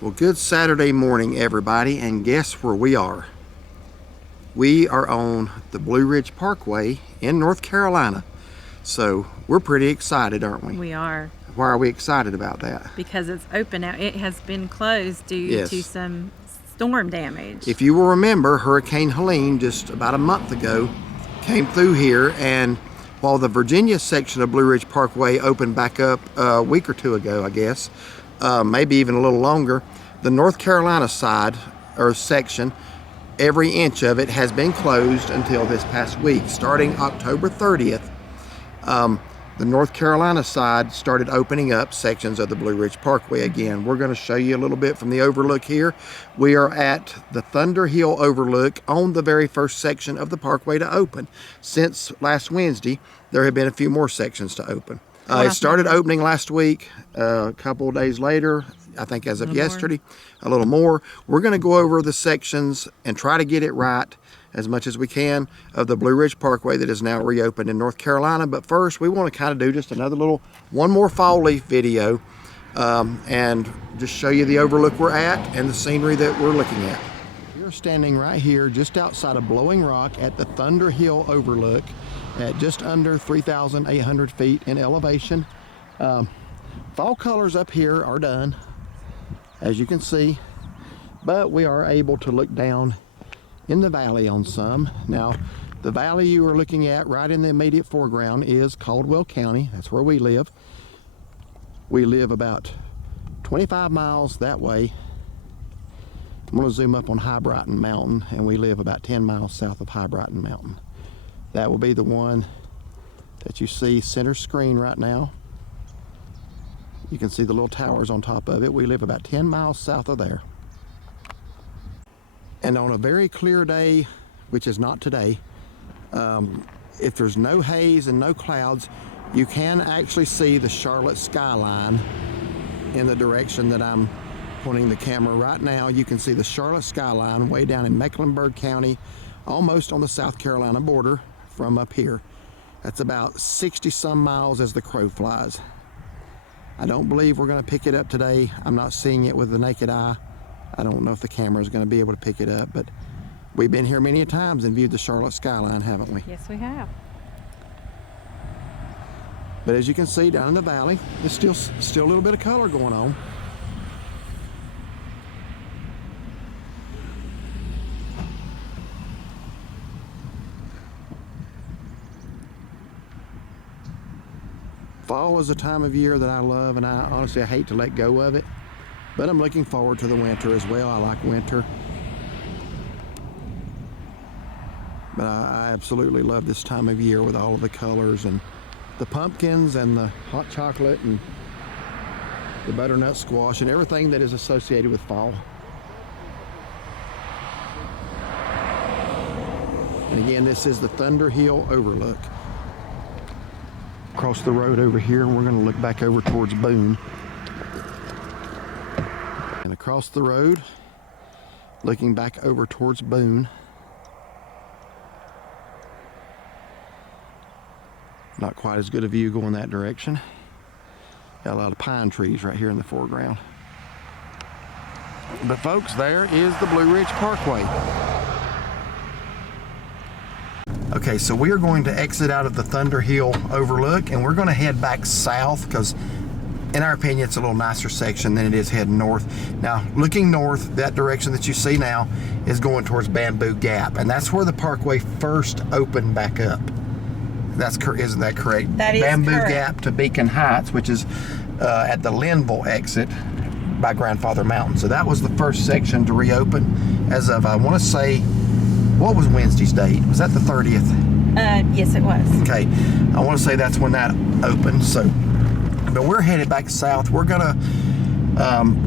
Well, good Saturday morning, everybody, and guess where we are? We are on the Blue Ridge Parkway in North Carolina. So we're pretty excited, aren't we? We are. Why are we excited about that? Because it's open now. It has been closed due to some storm damage. If you will remember, Hurricane Helene just about a month ago came through here, and while the Virginia section of Blue Ridge Parkway opened back up a week or two ago, I guess, maybe even a little longer, the North Carolina side or section, every inch of it has been closed until this past week. Starting October 30th, the North Carolina side started opening up sections of the Blue Ridge Parkway again. We're going to show you a little bit from the overlook here. We are at the Thunder Hill overlook on the very first section of the parkway to open. Since last Wednesday, there have been a few more sections to open. It started opening last week. A couple of days later, I think as of yesterday, a little more. We're going to go over the sections and try to get it right as much as we can of the Blue Ridge Parkway that is now reopened in North Carolina. But first, we want to kind of do just one more fall leaf video and just show you the overlook we're at and the scenery that we're looking at. We're standing right here just outside of Blowing Rock at the Thunder Hill overlook at just under 3,800 feet in elevation. Fall colors up here are done, as you can see, but we are able to look down in the valley on some. Now, the valley you are looking at right in the immediate foreground is Caldwell County. That's where we live. We live about 25 miles that way. I'm going to zoom up on High Brighton Mountain, and we live about 10 miles south of High Brighton Mountain. That will be the one that you see center screen right now. You can see the little towers on top of it. We live about 10 miles south of there. And on a very clear day, which is not today, if there's no haze and no clouds, you can actually see the Charlotte skyline in the direction that I'm pointing the camera right now. You can see the Charlotte skyline way down in Mecklenburg County, almost on the South Carolina border from up here. That's about 60 some miles as the crow flies. I don't believe we're going to pick it up today. I'm not seeing it with the naked eye. I don't know if the camera is going to be able to pick it up, but we've been here many times and viewed the Charlotte skyline, haven't we? Yes, we have. But as you can see down in the valley, there's still a little bit of color going on. Fall is a time of year that I love, and I honestly hate to let go of it, but I'm looking forward to the winter as well. I like winter, but I absolutely love this time of year with all of the colors and the pumpkins and the hot chocolate and the butternut squash and everything that is associated with fall. And again, this is the Thunder Hill overlook. Across the road over here, and we're going to look back over towards Boone. And across the road, looking back over towards Boone. Not quite as good a view going that direction. Got a lot of pine trees right here in the foreground. But folks, there is the Blue Ridge Parkway. Okay, so we are going to exit out of the Thunder Hill overlook, and we're going to head back south because, in our opinion, it's a little nicer section than it is heading north. Now, looking north, that direction that you see now is going towards Bamboo Gap, and that's where the parkway first opened back up. Isn't that correct? That is Bamboo correct. Gap to Beacon Heights, which is at the Linville exit by Grandfather Mountain. So that was the first section to reopen as of, I want to say, what was Wednesday's date? Was that the 30th? Yes, it was. Okay, I want to say that's when that opened. So, but we're headed back south. We're gonna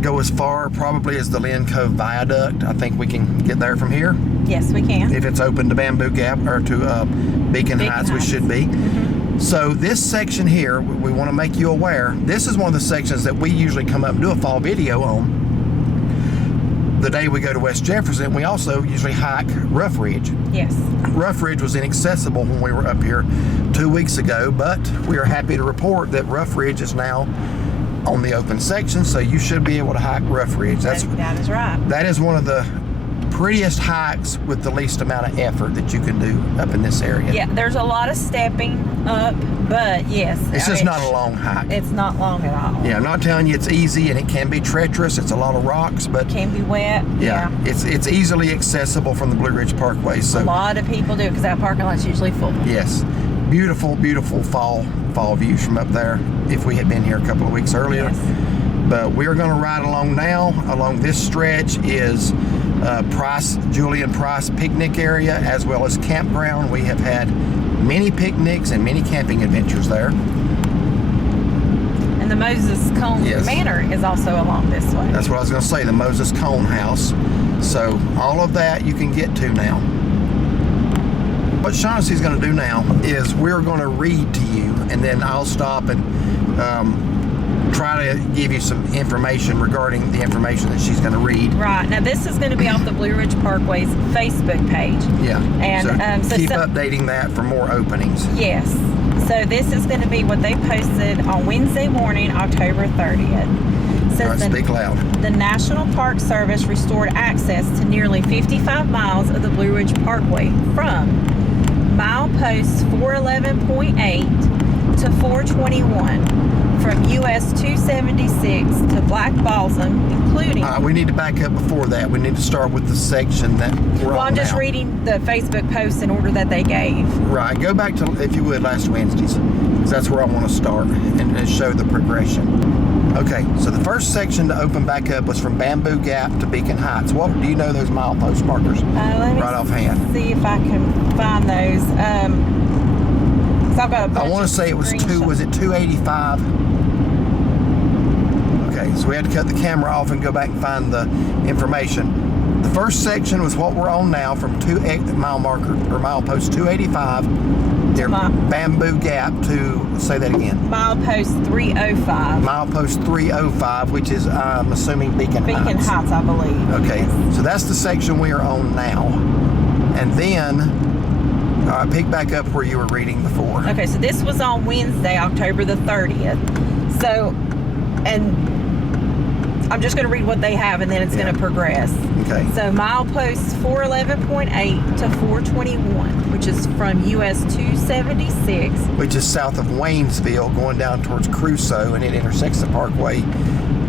go as far probably as the Linn Cove Viaduct. I think we can get there from here. Yes, we can. If it's open to Bamboo Gap or to Beacon Heights, we should be. Mm-hmm. So this section here, we want to make you aware, this is one of the sections that we usually come up and do a fall video on. The day we go to West Jefferson, we also usually hike Rough Ridge. Yes. Rough Ridge was inaccessible when we were up here 2 weeks ago, but we are happy to report that Rough Ridge is now on the open section, so you should be able to hike Rough Ridge. That is right. That is one of the prettiest hikes with the least amount of effort that you can do up in this area. Yeah, there's a lot of stepping up, but yes. It's just not a long hike. It's not long at all. Yeah, I'm not telling you it's easy, and it can be treacherous. It's a lot of rocks, but it can be wet. Yeah. It's easily accessible from the Blue Ridge Parkway. So a lot of people do, because that parking lot's usually full. Yes. Beautiful, beautiful fall views from up there if we had been here a couple of weeks earlier. Yes. But we're going to ride along now. Along this stretch is Julian Price picnic area, as well as campground. We have had many picnics and many camping adventures there. And the Moses Cone Manor is also along this way. That's what I was going to say, the Moses Cone House. So all of that you can get to now. What Shaughnessy's going to do now is we're going to read to you, and then I'll stop and try to give you some information regarding the information that she's going to read. Right. Now, this is going to be off the Blue Ridge Parkway's Facebook page. Yeah. And so keep updating that for more openings. Yes. So this is going to be what they posted on Wednesday morning, October 30th. All right, speak loud. The National Park Service restored access to nearly 55 miles of the Blue Ridge Parkway from mileposts 411.8 to 421, from US 276 to Black Balsam, including... we need to back up before that. We need to start with the section that we're on I'm just now. reading the Facebook posts in order that they gave. Right. Go back to, if you would, last Wednesday's, because that's where I want to start and show the progression. Okay, so the first section to open back up was from Bamboo Gap to Beacon Heights. What do you know those milepost markers right offhand? See if I can find those. So I've got a bunch I want to say it was 285? Okay, so we had to cut the camera off and go back and find the information. The first section was what we're on now, from milepost 285 near Bamboo Gap to, say that again. Milepost 305. Milepost 305, which is, I'm assuming Beacon Heights. Beacon Heights, I believe. Okay, so that's the section we are on now. And then, pick back up where you were reading before. Okay, so this was on Wednesday, October the 30th. So, and I'm just going to read what they have, and then it's going to progress. Okay. So mileposts 411.8 to 421, which is from US 276. Which is south of Waynesville, going down towards Crusoe, and it intersects the parkway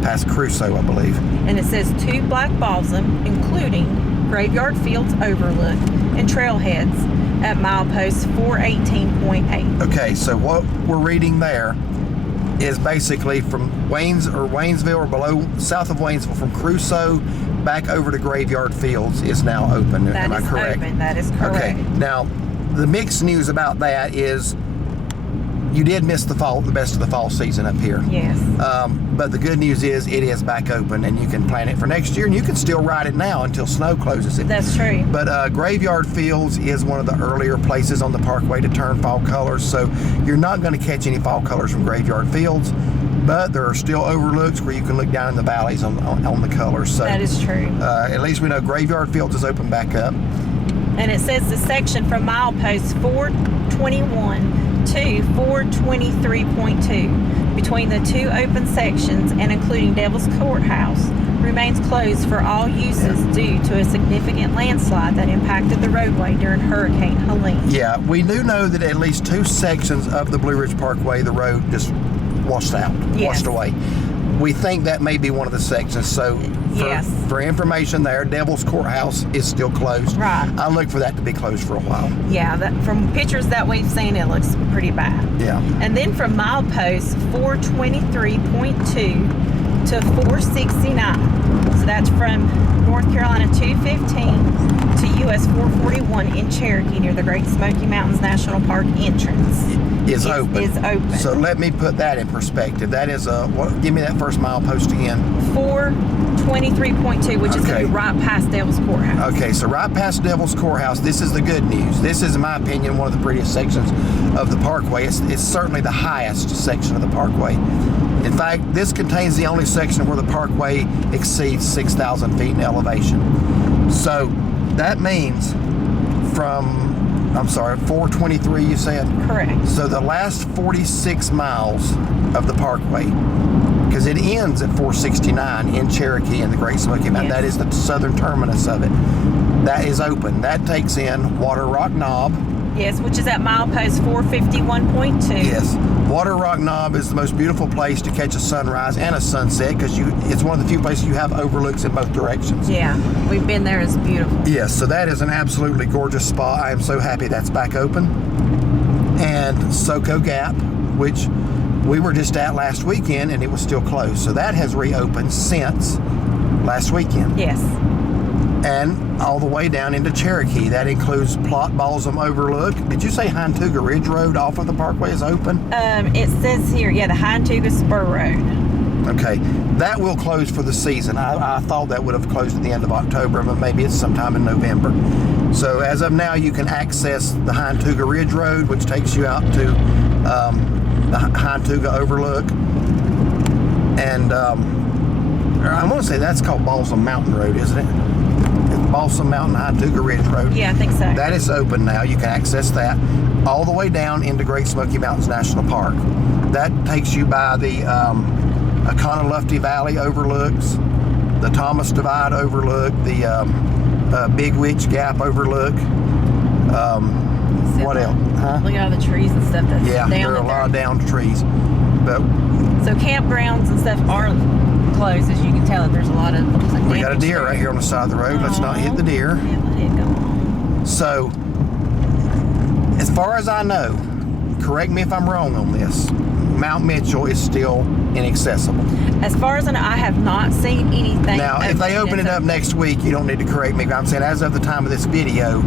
past Crusoe, I believe. And it says to Black Balsam, including Graveyard Fields Overlook and trailheads at milepost 418.8. Okay, so what we're reading there is basically from Waynesville or below, south of Waynesville, from Crusoe back over to Graveyard Fields is now open. Am I correct? That is correct. Okay. Now, the mixed news about that is you did miss the best of the fall season up here. Yes. But the good news is it is back open, and you can plan it for next year, and you can still ride it now until snow closes it. That's true. But Graveyard Fields is one of the earlier places on the parkway to turn fall colors, so you're not going to catch any fall colors from Graveyard Fields, but there are still overlooks where you can look down in the valleys on the colors. So that is true. At least we know Graveyard Fields is open back up. And it says the section from milepost 421 to 423.2 between the two open sections and including Devil's Courthouse remains closed for all uses due to a significant landslide that impacted the roadway during Hurricane Helene. Yeah, we do know that at least two sections of the Blue Ridge Parkway, the road just washed away. We think that may be one of the sections, so for information there, Devil's Courthouse is still closed. Right. I look for that to be closed for a while. Yeah, from pictures that we've seen, it looks pretty bad. Yeah. And then from milepost 423.2 to 469, so that's from North Carolina 215 to US 441 in Cherokee near the Great Smoky Mountains National Park entrance. Is open. So let me put that in perspective. That is give me that first milepost again. 423.2, which is going to be right past Devil's Courthouse. Okay, so right past Devil's Courthouse, this is the good news. This is, in my opinion, one of the prettiest sections of the parkway. It's certainly the highest section of the parkway. In fact, this contains the only section where the parkway exceeds 6,000 feet in elevation. So that means from 423 you said? Correct. So the last 46 miles of the parkway because it ends at 469 in Cherokee in the Great Smoky Mountains. Yes. That is the southern terminus of it. That is open. That takes in Water Rock Knob. Yes, which is at milepost 451.2. Yes. Water Rock Knob is the most beautiful place to catch a sunrise and a sunset because it's one of the few places you have overlooks in both directions. Yeah, we've been there. It's beautiful. Yes, so that is an absolutely gorgeous spot. I am so happy that's back open. And Soco Gap, which we were just at last weekend and it was still closed. So that has reopened since last weekend. Yes. And all the way down into Cherokee. That includes Plot Balsam Overlook. Did you say Hintuga Ridge Road off of the Parkway is open? It says here, yeah, the Hintuga Spur Road. Okay, that will close for the season. I thought that would have closed at the end of October, but maybe it's sometime in November. So as of now, you can access the Hintuga Ridge Road, which takes you out to the Hintuga Overlook. And I want to say that's called Balsam Mountain Road, isn't it? Balsam Mountain, Hintuga Ridge Road. Yeah, I think so. That is open now. You can access that all the way down into Great Smoky Mountains National Park. That takes you by the Econo-Lufty Valley overlooks, the Thomas Divide overlook, the Big Witch Gap overlook. What else? Huh? Look at all the trees and stuff that's down there are a lot of downed trees. But so campgrounds and stuff are closed, as you can tell. There's a lot of. Looks like we got a deer right here on the side of the road. Let's not hit the deer. Yeah, let it go on. So, as far as I know, correct me if I'm wrong on this, Mount Mitchell is still inaccessible. As far as I know, I have not seen anything. Now, if they open it up next week, you don't need to correct me. But I'm saying as of the time of this video,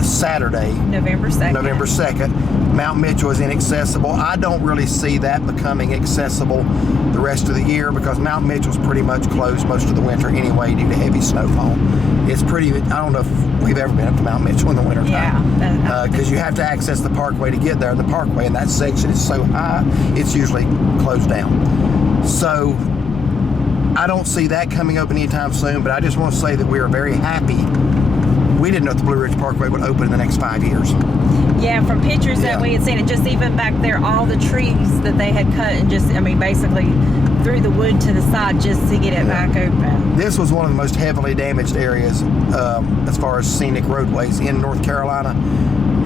Saturday, November 2nd, Mount Mitchell is inaccessible. I don't really see that becoming accessible the rest of the year because Mount Mitchell's pretty much closed most of the winter anyway due to heavy snowfall. It's pretty, I don't know if we've ever been up to Mount Mitchell in the winter time. Yeah. Because you have to access the Parkway to get there. The Parkway in that section is so high, it's usually closed down. So, I don't see that coming open anytime soon, but I just want to say that we are very happy. We didn't know the Blue Ridge Parkway would open in the next 5 years. Yeah, from pictures that we had seen, and just even back there, all the trees that they had cut and just, I mean, basically threw the wood to the side just to get it back open. This was one of the most heavily damaged areas as far as scenic roadways in North Carolina.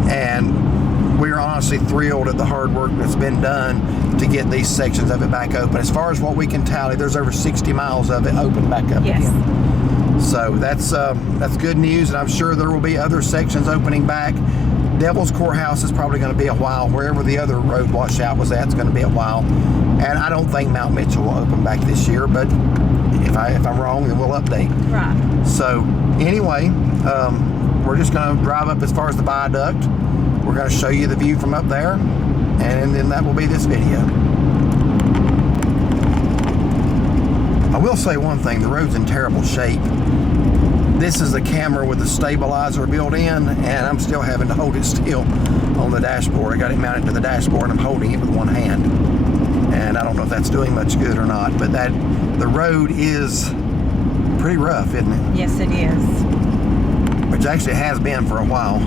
And we're honestly thrilled at the hard work that's been done to get these sections of it back open. As far as what we can tally, there's over 60 miles of it open back up again. So that's good news, and I'm sure there will be other sections opening back. Devil's Courthouse is probably going to be a while. Wherever the other road washout was at, it's going to be a while. And I don't think Mount Mitchell will open back this year, but if I'm wrong, then we'll update. Right. So anyway, we're just going to drive up as far as the viaduct. We're going to show you the view from up there, and then that will be this video. I will say one thing, the road's in terrible shape. This is the camera with the stabilizer built in, and I'm still having to hold it still on the dashboard. I got it mounted to the dashboard, and I'm holding it with one hand. And I don't know if that's doing much good or not, but the road is pretty rough, isn't it? Yes, it is. Which actually has been for a while.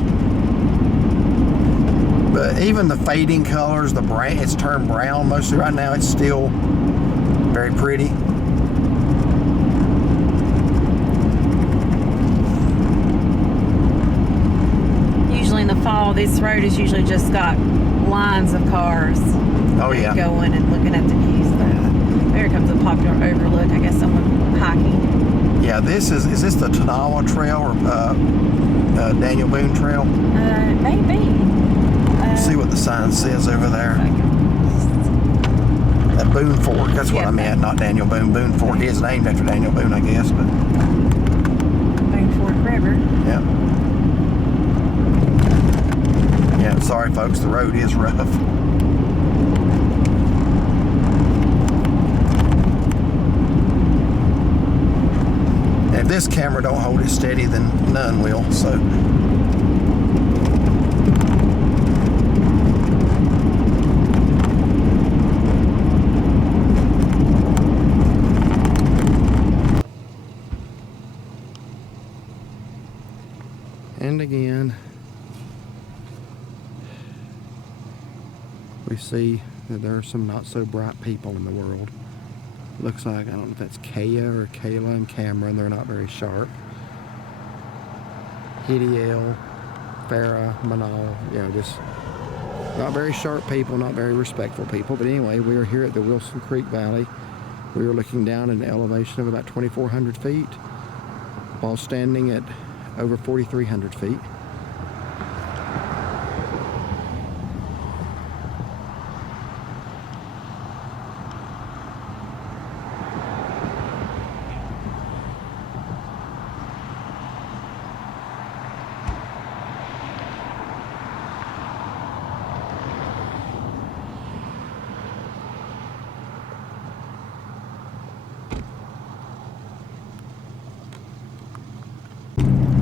But even the fading colors, it's turned brown mostly right now. It's still very pretty. In the fall, this road has usually just got lines of cars going and looking at the views. There comes a popular overlook. I guess someone hiking. Yeah, is this the Tanawa Trail or Daniel Boone Trail? Maybe. See what the sign says over there. That Boone Fork, that's what I meant, not Daniel Boone. Boone Fork is named after Daniel Boone, I guess. But Boone Fork River. Yeah. Yeah, sorry folks, the road is rough. And if this camera don't hold it steady, then none will, so. And again, we see that there are some not so bright people in the world. Looks like, I don't know if that's Kaya or Kayla and Cameron. They're not very sharp. Hidiel, Farah, Manal, just not very sharp people, not very respectful people. But anyway, we are here at the Wilson Creek Valley. We are looking down at an elevation of about 2,400 feet while standing at over 4,300 feet.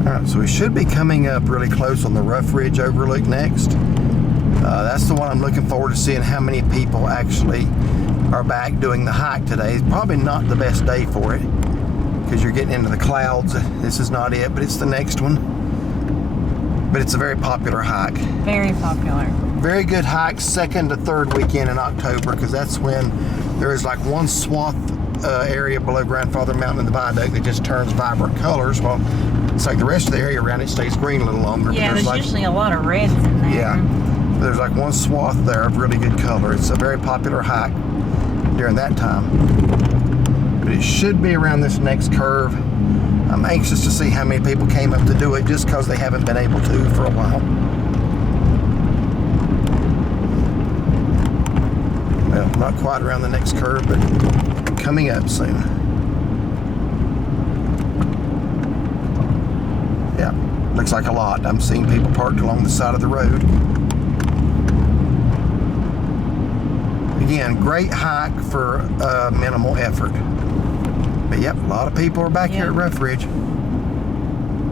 Alright, so we should be coming up really close on the Rough Ridge Overlook next. That's the one I'm looking forward to seeing how many people actually are back doing the hike today. It's probably not the best day for it because you're getting into the clouds. This is not it, but it's the next one. But it's a very popular hike. Very popular. Very good hike, second to third weekend in October, because that's when there is like one swath area below Grandfather Mountain in the viaduct that just turns vibrant colors. Well, it's like the rest of the area around it stays green a little longer. Yeah, there's like, usually a lot of reds in there. Yeah, there's like one swath there of really good color. It's a very popular hike during that time. But it should be around this next curve. I'm anxious to see how many people came up to do it just because they haven't been able to for a while. Well, not quite around the next curve, but coming up soon. Yeah, looks like a lot. I'm seeing people parked along the side of the road. Again, great hike for minimal effort. But yep, a lot of people are back here at Rough Ridge.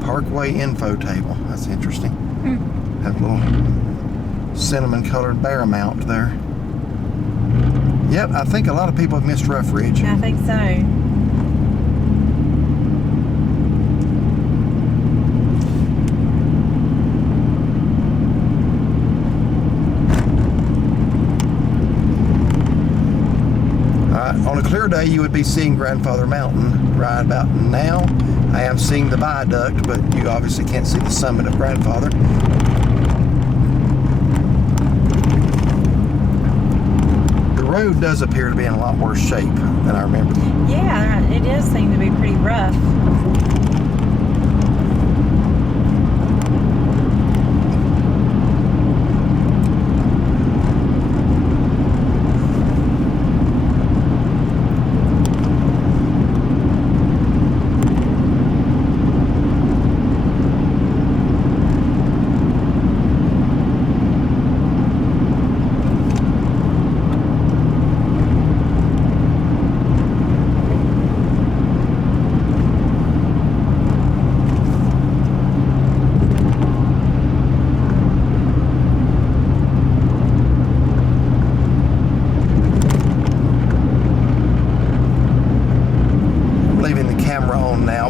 Parkway info table. That's interesting. Have a little cinnamon colored bear mount there. Yep, I think a lot of people have missed Rough Ridge. I think so. On a clear day, you would be seeing Grandfather Mountain right about now. I am seeing the viaduct, but you obviously can't see the summit of Grandfather. The road does appear to be in a lot worse shape than I remember. Yeah, it does seem to be pretty rough.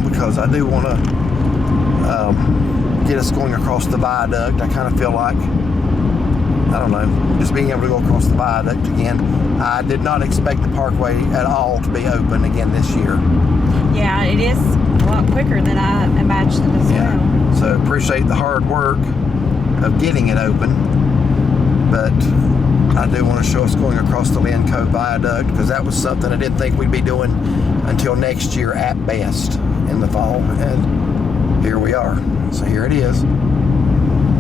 Because I do want to get us going across the viaduct. I kind of feel like, I don't know, just being able to go across the viaduct again. I did not expect the parkway at all to be open again this year. Yeah, it is a lot quicker than I imagined as well. So appreciate the hard work of getting it open, but I do want to show us going across the Linn Cove Viaduct because that was something I didn't think we'd be doing until next year at best in the fall, and here we are. So here it is.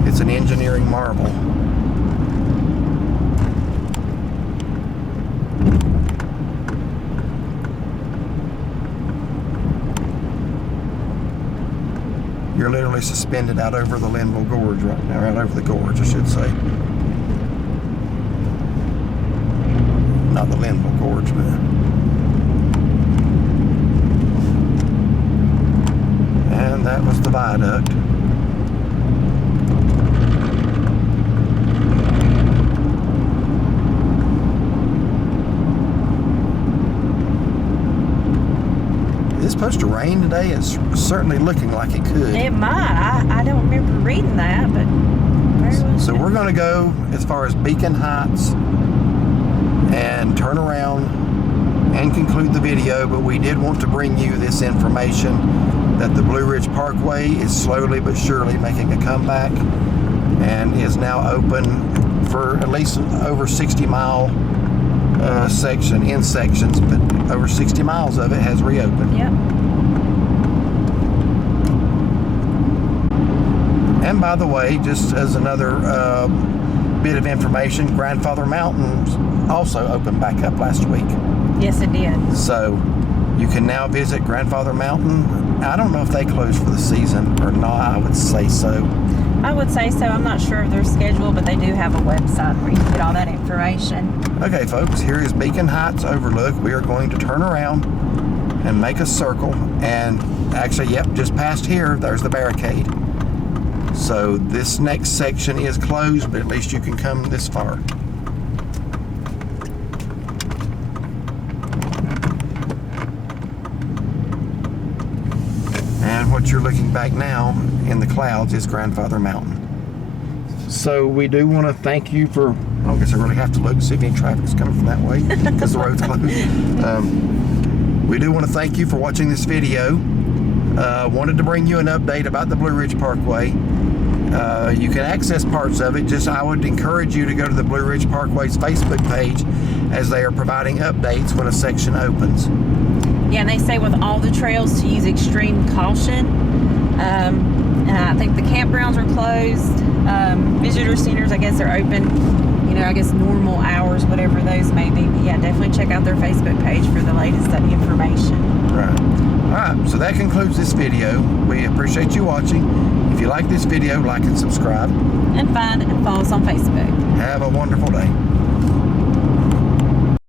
It's an engineering marvel. You're literally suspended out over the Linville Gorge right now, out over the gorge, I should say. Not the Linville Gorge, but... And that was the viaduct. Is it supposed to rain today? It's certainly looking like it could. It might. I don't remember reading that, but... So we're going to go as far as Beacon Heights and turn around and conclude the video, but we did want to bring you this information that the Blue Ridge Parkway is slowly but surely making a comeback and is now open for at least over 60-mile section, in sections, but over 60 miles of it has reopened. Yep. And by the way, just as another bit of information, Grandfather Mountains also opened back up last week. Yes, it did. So you can now visit Grandfather Mountain. I don't know if they closed for the season or not. I would say so. I would say so. I'm not sure of their schedule, but they do have a website where you can get all that information. Okay, folks, here is Beacon Heights Overlook. We are going to turn around and make a circle. And actually, yep, just past here, there's the barricade. So this next section is closed, but at least you can come this far. And what you're looking back now in the clouds is Grandfather Mountain. So we do want to thank you for, I guess I really have to look to see if any traffic's coming from that way because the road's closed. We do want to thank you for watching this video. Wanted to bring you an update about the Blue Ridge Parkway. You can access parts of it. Just I would encourage you to go to the Blue Ridge Parkway's Facebook page as they are providing updates when a section opens. Yeah, and they say with all the trails to use extreme caution. And I think the campgrounds are closed. Visitor centers, I guess, are open, you know, I guess normal hours, whatever those may be. But yeah, definitely check out their Facebook page for the latest information. Right. All right, so that concludes this video. We appreciate you watching. If you like this video, like and subscribe. And find and follow us on Facebook. Have a wonderful day.